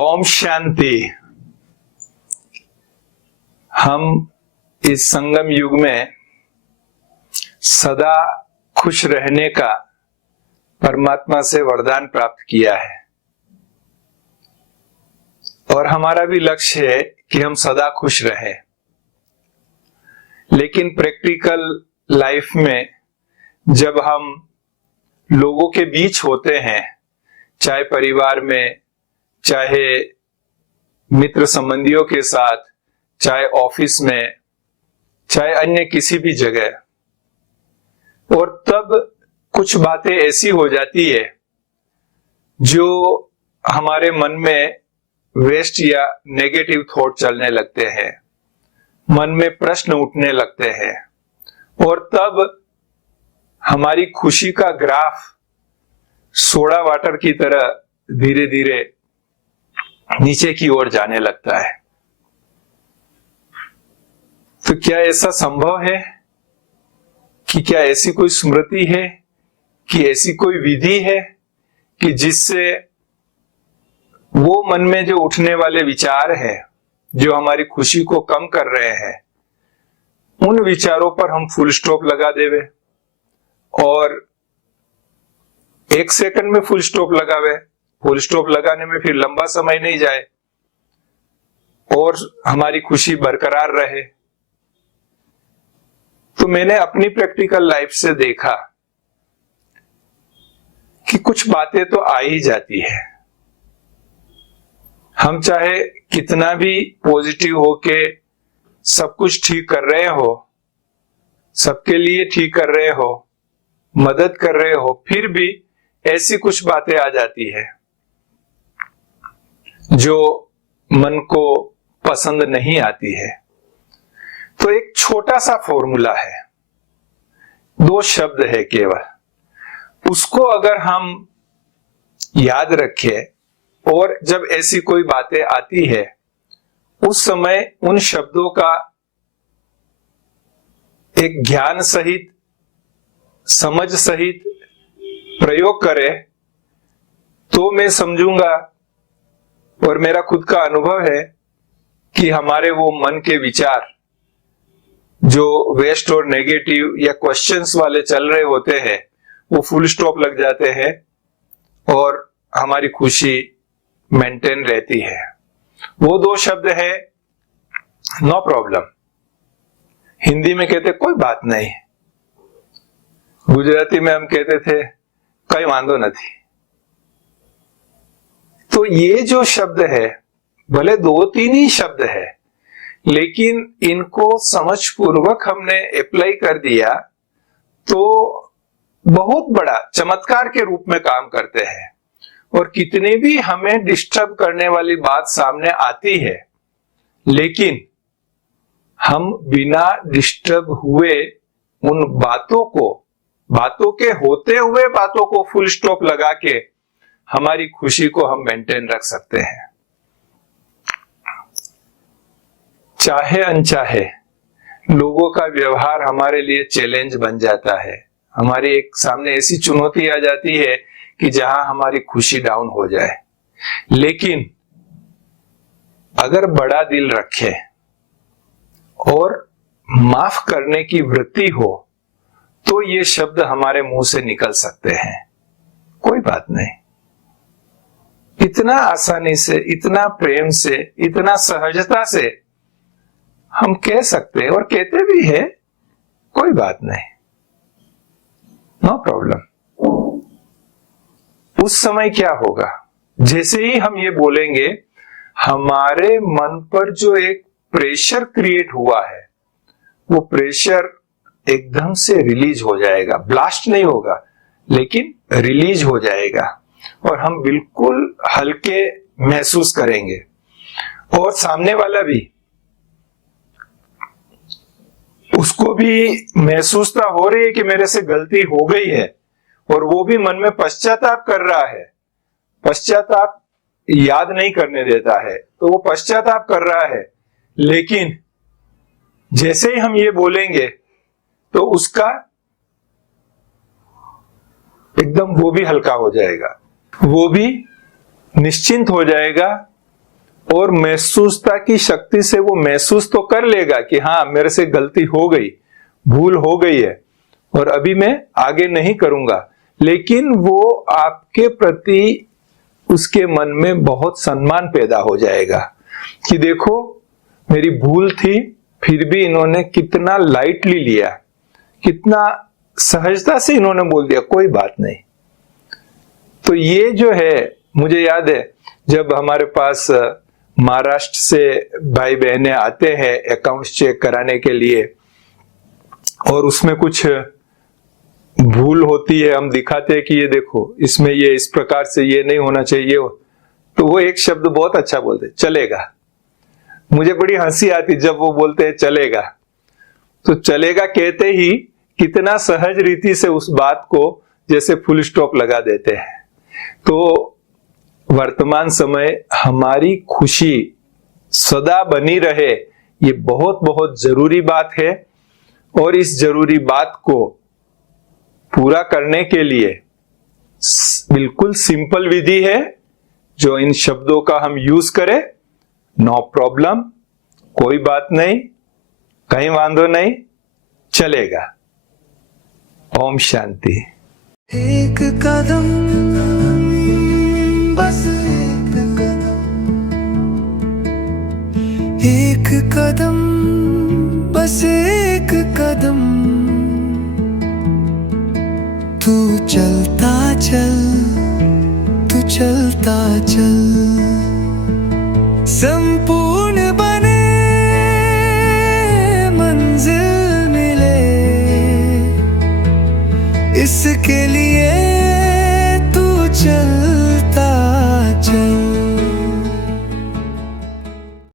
ओम शांति। हम इस संगम युग में सदा खुश रहने का परमात्मा से वरदान प्राप्त किया है और हमारा भी लक्ष्य है कि हम सदा खुश रहें। लेकिन प्रैक्टिकल लाइफ में जब हम लोगों के बीच होते हैं, चाहे परिवार में, चाहे मित्र संबंधियों के साथ, चाहे ऑफिस में, चाहे अन्य किसी भी जगह, और तब कुछ बातें ऐसी हो जाती है जो हमारे मन में वेस्ट या नेगेटिव थॉट चलने लगते हैं, मन में प्रश्न उठने लगते हैं और तब हमारी खुशी का ग्राफ सोडा वाटर की तरह धीरे धीरे नीचे की ओर जाने लगता है। तो क्या ऐसा संभव है कि क्या ऐसी कोई स्मृति है कि ऐसी कोई विधि है कि जिससे वो मन में जो उठने वाले विचार है जो हमारी खुशी को कम कर रहे हैं, उन विचारों पर हम फुल स्टॉप लगा देवे और 1 सेकंड में फुल स्टॉप लगावे। फुल स्टॉप लगाने में फिर लंबा समय नहीं जाए और हमारी खुशी बरकरार रहे। तो मैंने अपनी प्रैक्टिकल लाइफ से देखा कि कुछ बातें तो आ ही जाती है। हम चाहे कितना भी पॉजिटिव होके सब कुछ ठीक कर रहे हो, सबके लिए ठीक कर रहे हो, मदद कर रहे हो, फिर भी ऐसी कुछ बातें आ जाती है जो मन को पसंद नहीं आती है। तो एक छोटा सा फॉर्मूला है, 2 शब्द है केवल, उसको अगर हम याद रखें और जब ऐसी कोई बातें आती है उस समय उन शब्दों का एक ज्ञान सहित, समझ सहित प्रयोग करें, तो मैं समझूंगा और मेरा खुद का अनुभव है कि हमारे वो मन के विचार जो वेस्ट और नेगेटिव या क्वेश्चंस वाले चल रहे होते हैं वो फुल स्टॉप लग जाते हैं और हमारी खुशी मेंटेन रहती है। वो 2 शब्द है नो प्रॉब्लम। हिंदी में कहते कोई बात नहीं, गुजराती में हम कहते थे कई वांदो नहीं। तो ये जो शब्द है, भले 2-3 ही शब्द है, लेकिन इनको समझ पूर्वक हमने अप्लाई कर दिया तो बहुत बड़ा चमत्कार के रूप में काम करते हैं। और कितनी भी हमें डिस्टर्ब करने वाली बात सामने आती है, लेकिन हम बिना डिस्टर्ब हुए उन बातों के होते हुए बातों को फुल स्टॉप लगा के हमारी खुशी को हम मेंटेन रख सकते हैं। चाहे अनचाहे लोगों का व्यवहार हमारे लिए चैलेंज बन जाता है। हमारे एक सामने ऐसी चुनौती आ जाती है कि जहां हमारी खुशी डाउन हो जाए, लेकिन अगर बड़ा दिल रखे और माफ करने की वृत्ति हो तो ये शब्द हमारे मुंह से निकल सकते हैं, कोई बात नहीं। इतना आसानी से, इतना प्रेम से, इतना सहजता से हम कह सकते हैं और कहते भी हैं, कोई बात नहीं, नो प्रॉब्लम। उस समय क्या होगा, जैसे ही हम ये बोलेंगे, हमारे मन पर जो एक प्रेशर क्रिएट हुआ है वो प्रेशर एकदम से रिलीज हो जाएगा। ब्लास्ट नहीं होगा लेकिन रिलीज हो जाएगा और हम बिल्कुल हल्के महसूस करेंगे और सामने वाला भी, उसको भी महसूसता हो रही है कि मेरे से गलती हो गई है और वो भी मन में पश्चाताप कर रहा है। पश्चाताप याद नहीं करने देता है, तो वो पश्चाताप कर रहा है, लेकिन जैसे ही हम ये बोलेंगे तो उसका एकदम वो भी हल्का हो जाएगा, वो भी निश्चिंत हो जाएगा और महसूसता की शक्ति से वो महसूस तो कर लेगा कि हाँ मेरे से गलती हो गई, भूल हो गई है और अभी मैं आगे नहीं करूंगा, लेकिन वो आपके प्रति उसके मन में बहुत सम्मान पैदा हो जाएगा कि देखो मेरी भूल थी फिर भी इन्होंने कितना लाइटली लिया, कितना सहजता से इन्होंने बोल दिया कोई बात नहीं। तो ये जो है, मुझे याद है जब हमारे पास महाराष्ट्र से भाई बहनें आते हैं अकाउंट्स चेक कराने के लिए और उसमें कुछ भूल होती है, हम दिखाते हैं कि ये देखो इसमें ये इस प्रकार से ये नहीं होना चाहिए, तो वो एक शब्द बहुत अच्छा बोलते चलेगा। मुझे बड़ी हंसी आती जब वो बोलते हैं चलेगा। तो चलेगा कहते ही कितना सहज रीति से उस बात को जैसे फुल स्टॉप लगा देते हैं। तो वर्तमान समय हमारी खुशी सदा बनी रहे, ये बहुत बहुत जरूरी बात है और इस जरूरी बात को पूरा करने के लिए बिल्कुल सिंपल विधि है जो इन शब्दों का हम यूज करें, नो प्रॉब्लम, कोई बात नहीं, कहीं वांधो नहीं, चलेगा। ओम शांति। एक कदम बस एक कदम बस एक कदम तू चलता चल, तू चलता चल।